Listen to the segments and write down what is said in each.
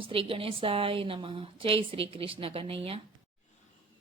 શ્રી ગણેશાય નમઃ. જય શ્રી કૃષ્ણ કનૈયા.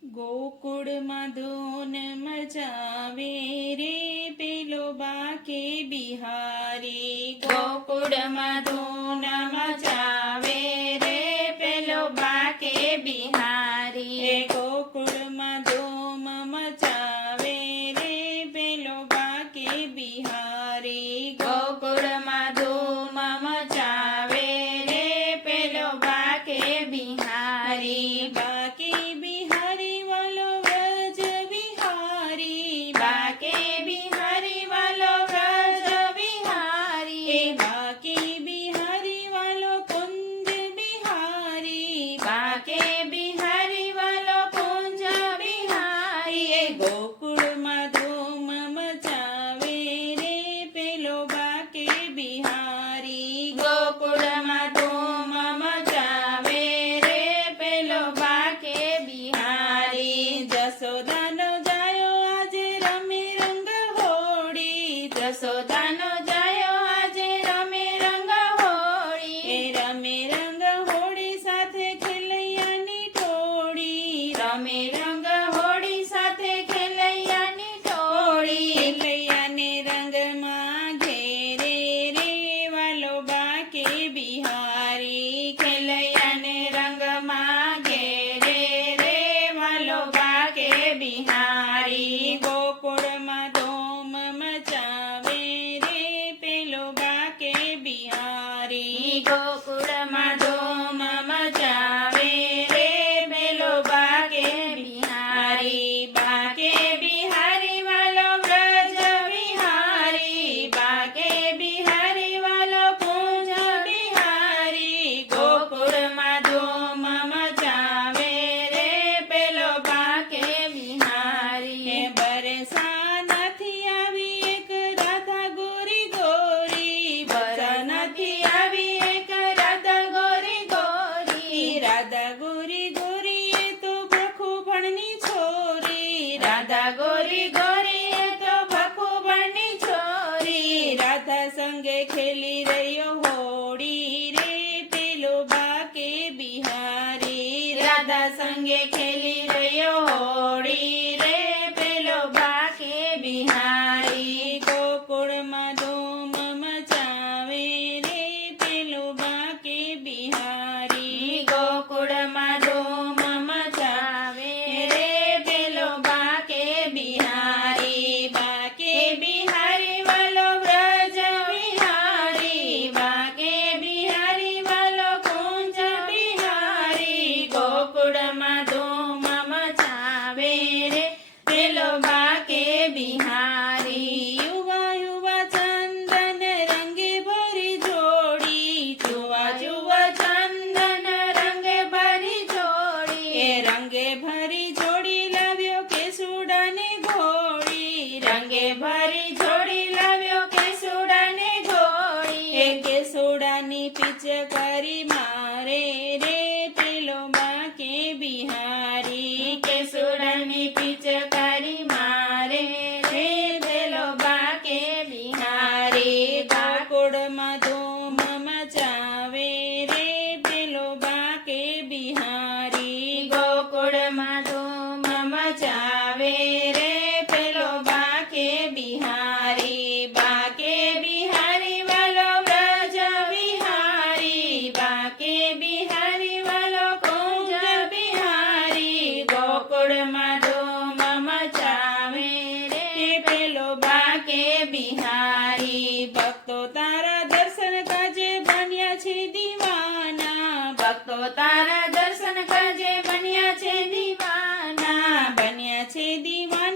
ગોકુળમાં ધૂન મચાવે રે પેલો બાકે બિહારી. ગોકુળમાં ધૂન મચાવે રે પેલો બાકે બિહારી. ગોકુળમાં ધૂમ મચાવે રે પેલો બાકે બિહારી. ગોકુળમાં ધૂમ મચાવે રે પેલો બાકે બિહારી. બાકે બિહારી વાલો વ્રજ વિહારી. બાકે બિહારી વાલો વ્રજ વિહારી. બાકે બિહારી વાલો કુંજ બિહારી. બાકે બિહારી વાલો કુંજ બિહારી. ગોકુળમાં ધૂમ મચાવે રે પેલો બાકે બિહારી. ગોકુળમાં ધૂમ મચાવે રે પેલો બાકે બિહારી. જશોદાનો જાયો આજે રમે રંગ હોળી. જશોદાનો જાયો આજે રમે રંગ હોળી. રમે રંગ હોળી સાથે ખેલૈયાની ટોળી. રમે રંગ હોળી સાથે ખેલૈયાની ટોળી. ખેલૈયાને રંગમાં ઘેરે રે વાલો બાકે બિહારી. ખેલૈયાને રંગમાં ઘેરે રે વાલો બાકે બિહારી. ગોકુળમાં ધૂમ મચાવે રે પેલો બાકે બિહારી. ગોકુળમાં ધૂમ મચાવે રે પેલો બાકે બિહારી. બાકે બિહારી વાલો વ્રજ વિહારી. બાકે બિહારી વાલો કુંજ બિહારી. ગોકુળમાં ધૂમ મચાવે રે પેલો બાકે બિહારી. બરસા નથી આવી એક રાધા ગોરી ગોરી. બરસા નથી આવી એક રાધા ગોરી ગોરી. રાધા ગોરી ગોરી એ તો ભખુભણની છોરી. રાધા ગોરી ગોરી એ તો ભખુભણની છોરી. રાધા સંગે ખેલી રહ્યો હોળી રે પેલો બાકે બિહારી. રાધા સંગે ખેલી રહ્યો હોળી રે પેલો બાકે બિહારી. ગોકુળમાં ધૂમ મચાવે રે પેલો બાકે બિહારી. ગોકુળમાં ધૂમ મચાવે રે પેલો બાકે બિહારી. બાકે બિહારી વાલો વ્રજ વિહારી. બાકે બિહારી વાલો કુંજ બિહારી. ગોકુળમાં ધૂમ મચાવે રે પેલો બાકે બિહારી. યુવા યુવા ચંદન રંગે ભરી જોડી. યુવા યુવા ચંદન રંગે ભરી જોડી. રંગે ભરી જોડી લાવ્યો કેસુડાને ઘોડી. રંગે ભરી જોડી લાવ્યો કેસુડાને ઘોડી. કેસુડાની પિચકારી મારે રે પેલો બાકે બિહારી. કેસુડાની પિચકારી મારે રે પેલો બાકે બિહારી. ગોકુળમાં ધૂમ મચાવે રે પેલો બાકે બિહારી. ગોકુળમાં ધૂમ મચાવે રે પેલો બાકે બિહારી. બાકે બિહારી વાલો વ્રજ વિહારી. બાકે બિહારી વાલો કુંજ બિહારી. ગોકુળમાં ધૂમ મચાવે રે પેલો બાકે બિહારી. ભક્તો તારા દર્શન કાજે બન્યા છે દીવાના. ભક્તો તારા દર્શન કાજે બન્યા છે દીવાના. બન્યા છે દીવાના.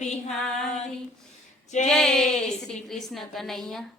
બિહારી જય શ્રી કૃષ્ણ કનૈયા